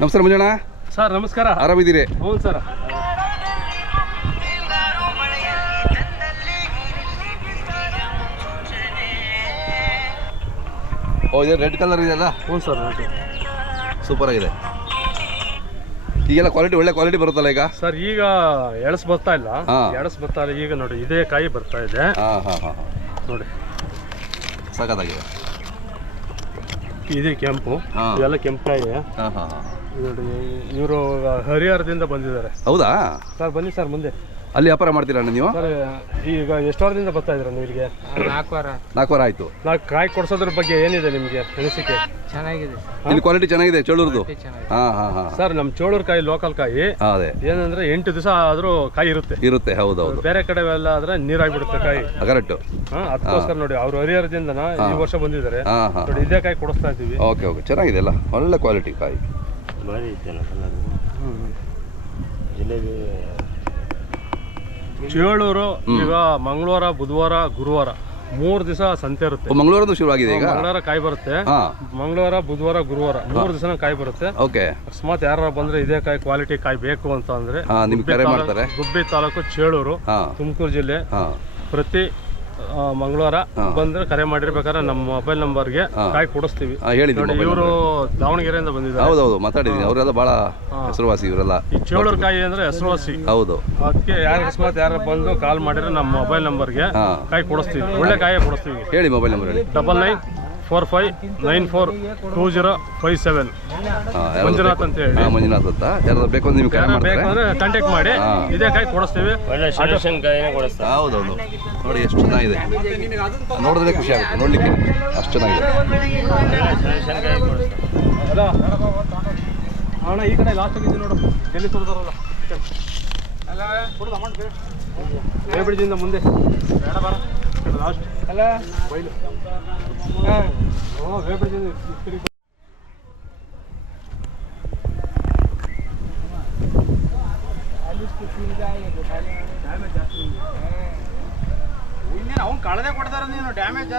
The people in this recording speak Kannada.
ನಮಸ್ಕಾರ ಮಂಜಣ್ಣ. ಸರ್ ನಮಸ್ಕಾರ. ಆರಾಮಿದ್ದೀರಿ? ಹ್ಞೂ ಸರ್. ಓ ಇದು ರೆಡ್ ಕಲರ್ ಇದೆಯಲ್ಲ? ಹ್ಞೂ ಸರ್. ಸೂಪರ್ ಆಗಿದೆ. ಈಗೆಲ್ಲ ಕ್ವಾಲಿಟಿ ಒಳ್ಳೆ ಕ್ವಾಲಿಟಿ ಬರುತ್ತಲ್ಲ ಈಗ? ಸರ್ ಈಗ ಎಳಸ್ ಬರ್ತಾ ಇಲ್ಲ, ಈಗ ನೋಡಿ ಇದೇ ಕಾಯಿ ಬರ್ತಾ ಇದೆ. ನೋಡಿ ಸಖತ್ತಾಗಿದೆ. ಇದೇ ಕೆಂಪು, ಇದೆಲ್ಲ ಕೆಂಪು ಕಾಯಿ. ನೋಡಿ ಇವರು ಹರಿಹರದಿಂದ ಬಂದಿದ್ದಾರೆ. ಹೌದಾ ಸರ್? ಬನ್ನಿ ಸರ್ ಮುಂದೆ. ಅಲ್ಲಿ ವ್ಯಾಪಾರ ಮಾಡ್ತೀರಾ ನೀವು? ಸರ್ ಈಗ ಎಷ್ಟು ವಾರದಿಂದ ಬರ್ತಾ ಇದ್ದೀರಾ ನೀವು ಇಲ್ಲಿಗೆ? 4 ವಾರ ಆಯ್ತು. ಕಾಯಿ ಕೊಡ್ಸೋದ್ರ ಬಗ್ಗೆ ಏನಿದೆ ನಿಮಗೆ ಅನಿಸಿಕೆ? ಚೆನ್ನಾಗಿದೆ ಇಲ್ಲಿ ಕ್ವಾಲಿಟಿ ಚೆನ್ನಾಗಿದೆ ಚೋಳೂರ್ದು. ಸರ್ ನಮ್ಮ ಚೋಳೂರು ಕಾಯಿ ಲೋಕಲ್ ಕಾಯಿ. ಅದೇ ಏನಂದ್ರೆ 8 ದಿವಸ ಆದ್ರೂ ಕಾಯಿ ಇರುತ್ತೆ. ಹೌದೌದು. ಬೇರೆ ಕಡೆ ಎಲ್ಲ ಆದ್ರೆ ನೀರಾಗ್ಬಿಡುತ್ತೆ ಕಾಯಿ. ಕರೆಕ್ಟ್. ಅದಕ್ಕೋಸ್ಕರ ನೋಡಿ ಅವ್ರು ಹರಿಹರದಿಂದ ಈ ವರ್ಷ ಬಂದಿದ್ದಾರೆ. ನೋಡಿ ಇದೇ ಕಾಯಿ ಕೊಡಿಸ್ತಾ ಇದ್ದೀವಿ. ಓಕೆ ಚೆನ್ನಾಗಿದೆ ಅಲ್ಲ, ಒಳ್ಳೆ ಕ್ವಾಲಿಟಿ ಕಾಯಿ. ಚೇಳೂರು ಈಗ ಮಂಗಳವಾರ, ಬುಧವಾರ, ಗುರುವಾರ 3 ದಿವಸ ಸಂತೆ ಇರುತ್ತೆ. ಮಂಗಳವಾರದ್ದು ಶುರು ಆಗಿದೆ ಈಗ. ಮಂಗಳವಾರ ಕಾಯಿ ಬರುತ್ತೆ. ಮಂಗಳವಾರ, ಬುಧವಾರ, ಗುರುವಾರ 3 ದಿವಸ ಕಾಯಿ ಬರುತ್ತೆ. ಓಕೆ. ಅಕಸ್ಮಾತ್ ಯಾರು ಬಂದ್ರೆ ಇದೇ ಕಾಯಿ ಕ್ವಾಲಿಟಿ ಕಾಯಿ ಬೇಕು ಅಂತ ಅಂದ್ರೆ ನಿಮ್ಗೆ ಕರೆ ಮಾಡ್ತಾರೆ. ಗುಬ್ಬಿ ತಾಲೂಕು ಚೇಳೂರು, ತುಮಕೂರು ಜಿಲ್ಲೆ. ಪ್ರತಿ ಮಂಗಳವಾರ ಬಂದ್ರೆ ಕರೆ ಮಾಡಿರ್ಬೇಕಾದ್ರೆ ನಮ್ಮ ಮೊಬೈಲ್ ನಂಬರ್ಗೆ ಕಾಯಿ ಕೊಡಿಸ್ತೀವಿ. ನೋಡಿ ಇವರು ದಾವಣಗೆರೆಯಿಂದ ಬಂದಿದ್ದಾರೆ. ಹೌದೌದು ಮಾತಾಡಿದೀನಿ. ಅವರೆಲ್ಲ ಬಹಳ ಹೆಸರುವಾಸಿ ಇವರೆಲ್ಲ. ಈ ಚೇಳೂರು ಕಾಯಿ ಅಂದ್ರೆ ಹೆಸರುವಾಸಿ. ಹೌದು. ಅದಕ್ಕೆ ಅಕಸ್ಮಾತ್ ಯಾರು ಬಂದು ಕಾಲ್ ಮಾಡಿದ್ರೆ ನಮ್ಮ ಮೊಬೈಲ್ ನಂಬರ್ಗೆ ಕಾಯಿ ಕೊಡಿಸ್ತೀವಿ. ಒಳ್ಳೆ ಕಾಯಿ ಕೊಡಿಸ್ತೀವಿ. ಹೇಳಿ ಮೊಬೈಲ್ ನಂಬರ್ ಹೇಳಿ. 9945942057. ಮಂಜುನಾಥ್ ಅಂತ ಹೇಳಿ. ಮಂಜುನಾಥ್ ಅಂತ. ಯಾರಾದ್ರೂ ಬೇಕು ಅಂದ್ರೆ ನಿಮ್ಗೆ ಬೇಕು ಅಂದ್ರೆ ಕಾಂಟ್ಯಾಕ್ಟ್ ಮಾಡಿ. ಇದೇ ಕಾಯಿ ಕೊಡಿಸ್ತೀವಿ. ಹೌದೌದು. ನೋಡಿ ಎಷ್ಟು ಚೆನ್ನಾಗಿದೆ, ನೋಡಿದ್ರೆ ಖುಷಿ ಆಗುತ್ತೆ ನೋಡ್ಲಿಕ್ಕೆ. ಅಷ್ಟು ಚೆನ್ನಾಗಿದೆ. ಅಣ್ಣ ಈ ಕಡೆ ಲಾಸ್ಟ್ ಆಗಿದ್ದು ನೋಡು, ಡೆಲ್ಲಿ ತೋರಿದಾರಲ್ಲ ರೇಬಡಿದಿಂದ ಮುಂದೆ ಲಾಸ್ಟ್ ಅಲ್ಲ ಬೈಲು. ರೇಬಡಿದಿಂದ ಅವ್ನು ಕಳೆದೇ ಕೊಡ್ತಾರ ನೀನು ಡ್ಯಾಮೇಜ್